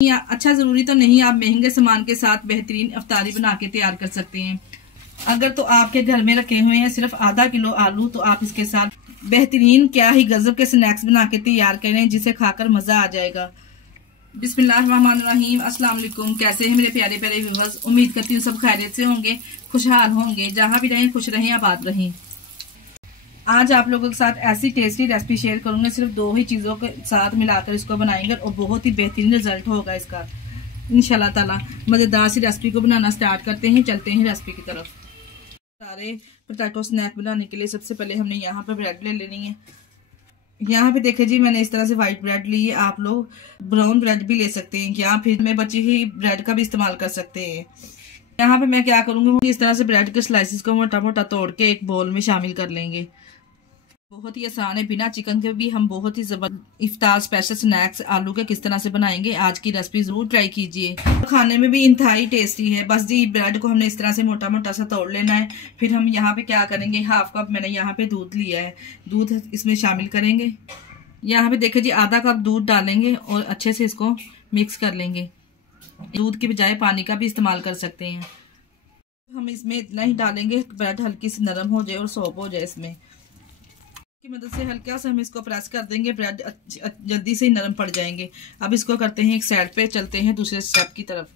अच्छा जरूरी तो नहीं, आप महंगे सामान के साथ बेहतरीन इफ्तारी बना के तैयार कर सकते हैं। अगर तो आपके घर में रखे हुए हैं सिर्फ आधा किलो आलू, तो आप इसके साथ बेहतरीन क्या ही गजब के स्नैक्स बना के तैयार करें जिसे खाकर मजा आ जाएगा। बिस्मिल्लाहिर्रहमानिर्रहीम, अस्सलाम वालेकुम। कैसे हैं मेरे प्यारे प्यारे व्यूअर्स? उम्मीद करती हूँ सब खैरियत से होंगे, खुशहाल होंगे, जहाँ भी रहें खुश रहें, आबाद रहें। आज आप लोगों के साथ ऐसी टेस्टी रेसिपी शेयर करूंगे, सिर्फ 2 ही चीजों के साथ मिलाकर इसको बनाएंगे और बहुत ही बेहतरीन रिजल्ट होगा इसका इंशाल्लाह ताला। मजेदार सी रेसिपी को बनाना स्टार्ट करते हैं, चलते हैं रेसिपी की तरफ। सारे पोटैटो स्नैक बनाने के लिए सबसे पहले हमने यहाँ पे ब्रेड ले लेनी है। यहाँ पे देखे जी, मैंने इस तरह से व्हाइट ब्रेड ली है। आप लोग ब्राउन ब्रेड भी ले सकते हैं, या फिर मैं बची हुई ब्रेड का भी इस्तेमाल कर सकते हैं। यहाँ पे मैं क्या करूंगी, इस तरह से ब्रेड के स्लाइसेस को मोटा मोटा तोड़ के एक बोल में शामिल कर लेंगे। बहुत ही आसान है, बिना चिकन के भी हम बहुत ही जबरदस्त इफ्तार स्पेशल स्नैक्स आलू के किस तरह से बनाएंगे। आज की रेसिपी जरूर ट्राई कीजिए, खाने में भी इंतहाई टेस्टी है। बस जी, ब्रेड को हमने इस तरह से मोटा मोटा सा तोड़ लेना है। फिर हम यहाँ पे क्या करेंगे, हाफ कप मैंने यहाँ पे दूध लिया है, दूध इसमें शामिल करेंगे। यहाँ पे देखिए जी, आधा कप दूध डालेंगे और अच्छे से इसको मिक्स कर लेंगे। दूध की बजाय पानी का भी इस्तेमाल कर सकते हैं। हम इसमें इतना ही डालेंगे, ब्रेड हल्की सी नरम हो जाए और सॉफ्ट हो जाए। इसमें की मदद से हल्का सा हम इसको प्रेस कर देंगे, ब्रेड जल्दी से ही नरम पड़ जाएंगे। अब इसको करते हैं एक साइड पे, चलते हैं दूसरे स्टेप की तरफ।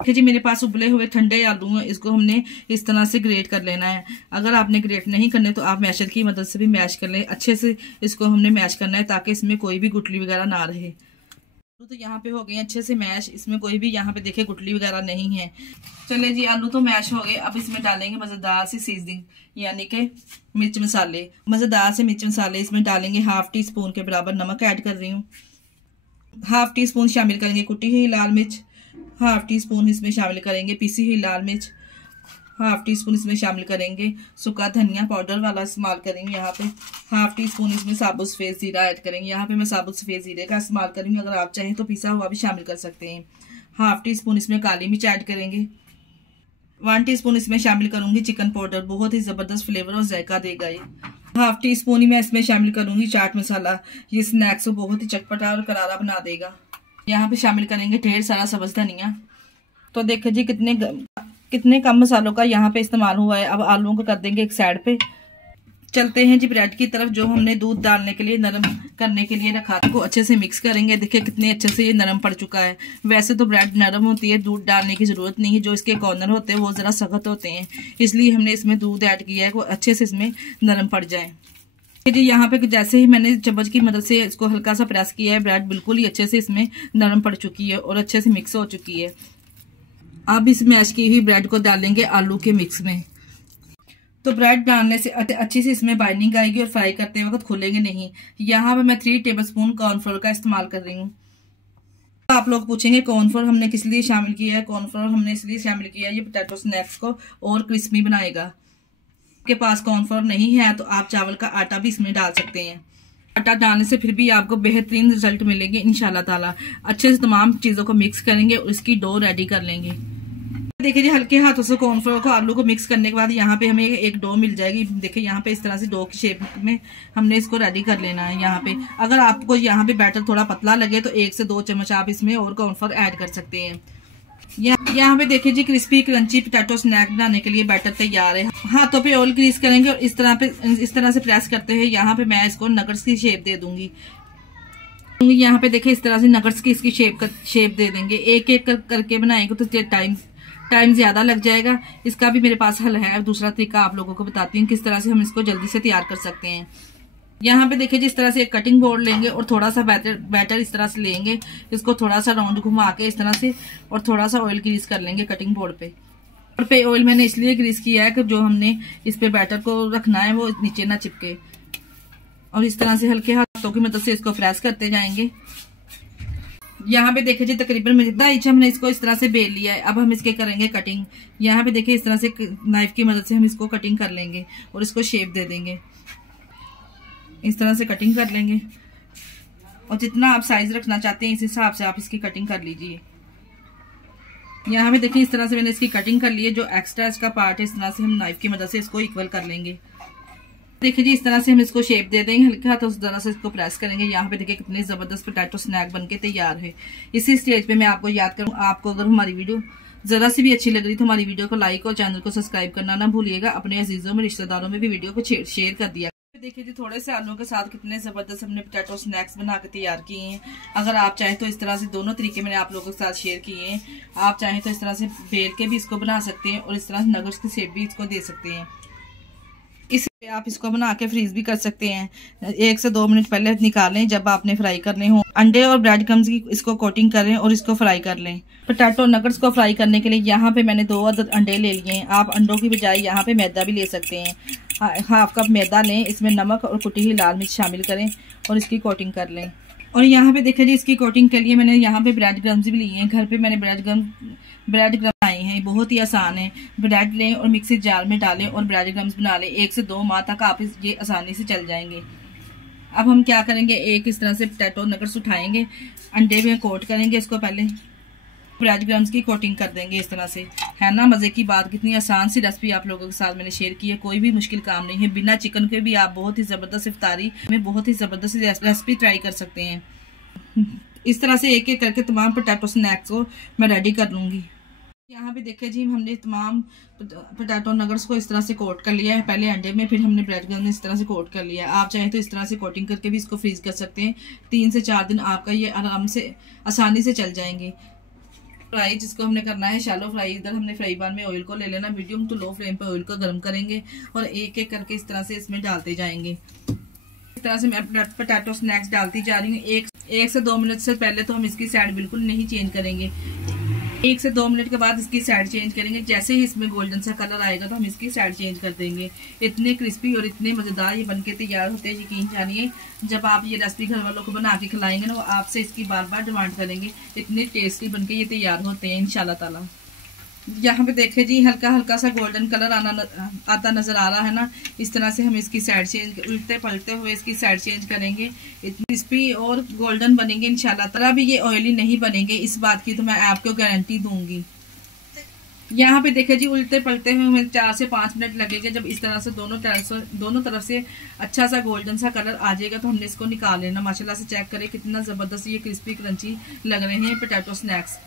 देखिए जी, मेरे पास उबले हुए ठंडे आलू हैं, इसको हमने इस तरह से ग्रेट कर लेना है। अगर आपने ग्रेट नहीं करने तो आप मैशर की मदद से भी मैश कर लें। अच्छे से इसको हमने मैश करना है ताकि इसमें कोई भी गुठली वगैरह ना रहे। तो यहाँ पे हो गए अच्छे से मैश, इसमें कोई भी यहाँ पे देखे गुठली वगैरह नहीं है। चले जी, आलू तो मैश हो गए। अब इसमें डालेंगे मजेदार सी सीजनिंग, यानी कि मिर्च मसाले। मजेदार से मिर्च मसाले इसमें डालेंगे। 1/2 टी-स्पून के बराबर नमक ऐड कर रही हूँ। 1/2 टी-स्पून शामिल करेंगे कुटी हुई लाल मिर्च। 1/2 टी-स्पून इसमें शामिल करेंगे पिसी हुई लाल मिर्च। 1/2 टी-स्पून इसमें शामिल करेंगे सूखा धनिया पाउडर वाला इस्तेमाल करेंगे। यहाँ पे 1/2 टी-स्पून इसमें साबुत सफेद जीरा ऐड करेंगे। यहाँ पे मैं साबुत सफेद जीरे का इस्तेमाल करूंगी, अगर आप चाहें तो पिसा हुआ भी शामिल कर सकते हैं। 1/2 टी-स्पून इसमें काली मिर्च ऐड करेंगे। 1 टीस्पून इसमें शामिल करूंगी चिकन पाउडर, बहुत ही जबरदस्त फ्लेवर और जायका देगा ये। 1/2 टीस्पून ही मैं इसमें शामिल करूंगी चाट मसाला, ये स्नैक्स को बहुत ही चटपटा और करारा बना देगा। यहाँ पे शामिल करेंगे ढेर सारा सब्ज धनिया। तो देखिए जी, कितने कम मसालों का यहाँ पे इस्तेमाल हुआ है। अब आलूओं को कर देंगे एक साइड पे। चलते हैं जी ब्रेड की तरफ, जो हमने दूध डालने के लिए नरम करने के लिए रखा था, को अच्छे से मिक्स करेंगे। देखिए कितने अच्छे से ये नरम पड़ चुका है। वैसे तो ब्रेड नरम होती है, दूध डालने की जरूरत नहीं है। जो इसके कॉर्नर होते हैं वो जरा सख्त होते हैं, इसलिए हमने इसमें दूध ऐड किया है, वो अच्छे से इसमें नरम पड़ जाए। जी यहाँ पे जैसे ही मैंने चम्मच की मदद से इसको हल्का सा प्रेस किया है, ब्रेड बिल्कुल ही अच्छे से इसमें नरम पड़ चुकी है और अच्छे से मिक्स हो चुकी है। अब इस मैश की हुई ब्रेड को डालेंगे आलू के मिक्स में। तो ब्रेड डालने से अच्छी से इसमें बाइंडिंग आएगी और फ्राई करते वक्त खुलेंगे नहीं। यहाँ पे मैं 3 टेबलस्पून कॉर्नफ्लोर का इस्तेमाल कर रही हूँ। आप लोग पूछेंगे कॉर्नफ्लोर हमने किस लिए शामिल किया है। कॉर्नफ्लोर हमने इसलिए शामिल किया है, ये पोटैटो स्नैक्स को और क्रिस्पी बनाएगा। आपके पास कॉर्नफ्लोर नहीं है तो आप चावल का आटा भी इसमें डाल सकते हैं। आटा डालने से फिर भी आपको बेहतरीन रिजल्ट मिलेंगे इंशाल्लाह ताला। अच्छे से तमाम चीजों को मिक्स करेंगे और इसकी डो रेडी कर लेंगे। देखिए जी, हल्के हाथों से कॉर्नफ्लोर को आलू को मिक्स करने के बाद यहाँ पे हमें एक डो मिल जाएगी। देखिए यहाँ पे इस तरह से डो की शेप में हमने इसको रेडी कर लेना है। यहाँ पे अगर आपको यहाँ पे बैटर थोड़ा पतला लगे तो 1 से 2 चम्मच आप इसमें और कॉर्नफ्लोर ऐड कर सकते हैं। यहाँ पे देखिए जी, क्रिस्पी क्रंची पोटैटो स्नैक बनाने के लिए बैटर तैयार है। हाथों पे ऑयल ग्रीस करेंगे और इस तरह से प्रेस करते हैं। यहाँ पे मैं इसको नगट्स की शेप दे दूंगी। यहाँ पे देखिए इस तरह से नगट्स की इसकी शेप दे देंगे। एक एक करके बनाएंगे तो टाइम ज्यादा लग जाएगा। इसका भी मेरे पास हल है, दूसरा तरीका आप लोगों को बताती हूँ किस तरह से हम इसको जल्दी से तैयार कर सकते हैं। यहाँ पे देखिए जिस तरह से एक कटिंग बोर्ड लेंगे और थोड़ा सा बैटर इस तरह से लेंगे, इसको थोड़ा सा राउंड घुमा के इस तरह से और थोड़ा सा ऑयल ग्रीस कर लेंगे कटिंग बोर्ड पे। ऑयल मैंने इसलिए ग्रीस किया है कि जो हमने इस पे बैटर को रखना है वो नीचे ना चिपके। और इस तरह से हल्के हाथों की मदद से इसको प्रेस करते जाएंगे। यहाँ पे देखिए जी, तकरीबन जितना इंच हमने इसको इस तरह से बेल लिया है। अब हम इसके करेंगे कटिंग। यहाँ पे देखिए इस तरह से नाइफ की मदद से हम इसको कटिंग कर लेंगे और इसको शेप दे देंगे। इस तरह से कटिंग कर लेंगे और जितना आप साइज रखना चाहते हैं इस हिसाब से आप इसकी कटिंग कर लीजिए। यहाँ पे देखिए इस तरह से मैंने इसकी कटिंग कर ली है। जो एक्स्ट्रा इसका पार्ट है इस तरह से हम नाइफ की मदद से इसको इक्वल कर लेंगे। देखिए जी, इस तरह से हम इसको शेप दे देंगे, हल्के हाथों से जरा से इसको प्रेस करेंगे। यहाँ पे देखिए कितने जबरदस्त पोटैटो स्नैक बनके तैयार है। इसी स्टेज पे मैं आपको याद करूँ, आपको अगर हमारी वीडियो जरा सी भी अच्छी लग रही तो हमारी वीडियो को लाइक और चैनल को सब्सक्राइब करना ना भूलिएगा। अपने अजीजों में, रिश्तेदारों में भी वीडियो को शेयर कर दिया। देखिए जी, थोड़े से आलू के साथ कितने जबरदस्त हमने पोटैटो स्नैक्स बना के तैयार किए हैं। अगर आप चाहें तो इस तरह से दोनों तरीके मैंने आप लोगों के साथ शेयर किए हैं। आप चाहें तो इस तरह से बेल के भी इसको बना सकते हैं और इस तरह से नगेट्स की शेप भी इसको दे सकते हैं। इसलिए आप इसको बना के फ्रीज भी कर सकते हैं। 1 से 2 मिनट पहले निकालें जब आपने फ्राई करने हो। अंडे और ब्रेड क्रम्स की इसको कोटिंग करें और इसको फ्राई कर लें। पोटैटो नगेट्स को फ्राई करने के लिए यहाँ पे मैंने 2 अदद अंडे ले लिए हैं। आप अंडों की बजाय यहाँ पे मैदा भी ले सकते हैं। हाफ कप मैदा लें, इसमें नमक और कुटी हुई लाल मिर्च शामिल करें और इसकी कोटिंग कर लें। और यहाँ पे देखिए जी, इसकी कोटिंग के लिए मैंने यहाँ पे ब्रेड क्रम्स भी लिए हैं। घर पे मैंने ब्रेड क्रम्स आए हैं, बहुत ही आसान है। ब्रेड लें और मिक्सी जार में डालें और ब्रेड क्रम्स बना लें। 1 से 2 माह तक आप ये आसानी से चल जाएंगे। अब हम क्या करेंगे, एक इस तरह से पोटैटो नगेट्स उठाएंगे, अंडे में कोट करेंगे इसको, पहले ब्रेड क्रम्स की कोटिंग कर देंगे इस तरह से। है ना मजे की बात, कितनी आसान सी रेसिपी आप लोगों के साथ मैंने शेयर की है। कोई भी मुश्किल काम नहीं है। बिना चिकन के भी आप बहुत ही जबरदस्त इफ्तारी में बहुत ही जबरदस्त रेसिपी ट्राई कर सकते हैं। इस तरह से एक एक करके तमाम पोटैटो स्नैक्स को मैं रेडी कर लूंगी। यहाँ पे देखिए जी, हमने तमाम पोटैटो नगेट्स को इस तरह से कोट कर लिया है। पहले अंडे में, फिर हमने ब्रेड क्रम्स में इस तरह से कोट कर लिया है। आप चाहें तो इस तरह से कोटिंग करके भी इसको फ्रीज कर सकते हैं। 3 से 4 दिन आपका ये आराम से आसानी से चल जाएंगे। फ्राई जिसको हमने करना है शैलो फ्राई, इधर हमने फ्राई पैन में ऑयल को ले लेना। मीडियम टू लो फ्लेम पर ऑयल को गर्म करेंगे और एक एक करके इस तरह से इसमें डालते जाएंगे। इस तरह से मैं पोटैटो स्नैक्स डालती जा रही हूँ। 1 से 2 मिनट से पहले तो हम इसकी साइड बिल्कुल नहीं चेंज करेंगे। 1 से 2 मिनट के बाद इसकी साइड चेंज करेंगे। जैसे ही इसमें गोल्डन सा कलर आएगा तो हम इसकी साइड चेंज कर देंगे। इतने क्रिस्पी और इतने मजेदार ये बनके तैयार होते हैं, यकीन जानिए। जब आप ये रेसिपी घर वालों को बना के खिलाएंगे ना, वो आपसे इसकी बार बार डिमांड करेंगे। इतने टेस्टी बनके ये तैयार होते हैं इंशाल्लाह ताला। यहाँ पे देखे जी, हल्का हल्का सा गोल्डन कलर आता नजर आ रहा है ना। इस तरह से हम इसकी साइड चेंज, उल्टे पलटे हुए इसकी साइड चेंज करेंगे। इतनी क्रिस्पी और गोल्डन बनेंगे इंशाल्लाह। तरह भी ये ऑयली नहीं बनेंगे, इस बात की तो मैं आपको गारंटी दूंगी। यहाँ पे देखे जी, उल्टे पलटे हुए हमें 4 से 5 मिनट लगेंगे। जब इस तरह से दोनों तरफ से अच्छा सा गोल्डन सा कलर आ जाएगा तो हमने इसको निकाल लेना। माशाल्लाह से चेक करें कितना जबरदस्त ये क्रिस्पी क्रंची लग रहे हैं पोटैटो स्नैक्स।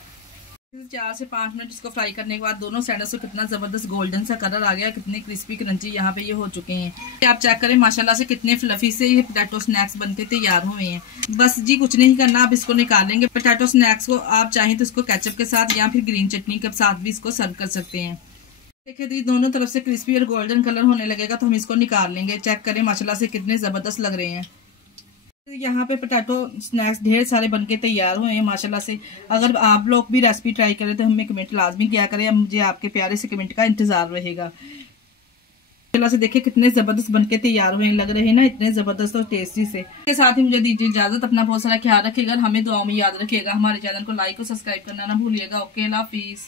4 से 5 मिनट इसको फ्राई करने के बाद दोनों साइडों से कितना जबरदस्त गोल्डन सा कलर आ गया। कितने क्रिस्पी क्रंची यहाँ पे ये हो चुके हैं। आप चेक करें माशाल्लाह से कितने फ्लफी से ये पोटैटो स्नैक्स बनके तैयार हुए हैं। बस जी कुछ नहीं करना, आप इसको निकालेंगे। पोटैटो स्नैक्स को आप चाहें तो इसको केचप के साथ या फिर ग्रीन चटनी के साथ भी इसको सर्व कर सकते हैं। देखिए दी, दोनों तरफ से क्रिस्पी और गोल्डन कलर होने लगेगा तो हम इसको निकाल लेंगे। चेक करें माशाल्लाह से कितने जबरदस्त लग रहे हैं। यहाँ पे पोटैटो स्नैक्स ढेर सारे बनके तैयार हुए हैं माशाल्लाह से। अगर आप लोग भी रेसिपी ट्राई करें तो हमें कमेंट लाजमी किया करें। मुझे आपके प्यारे से कमेंट का इंतजार रहेगा। माशाल्लाह से देखिए कितने जबरदस्त बनके तैयार हुए लग रहे हैं ना, इतने जबरदस्त और टेस्टी से। इसके साथ ही मुझे दीजिए इजाजत। अपना बहुत सारा ख्याल रखिएगा, हमें दुआओं में याद रखिएगा। हमारे चैनल को लाइक और सब्सक्राइब करना ना भूलिएगा। ओके, अल्लाह हाफिज।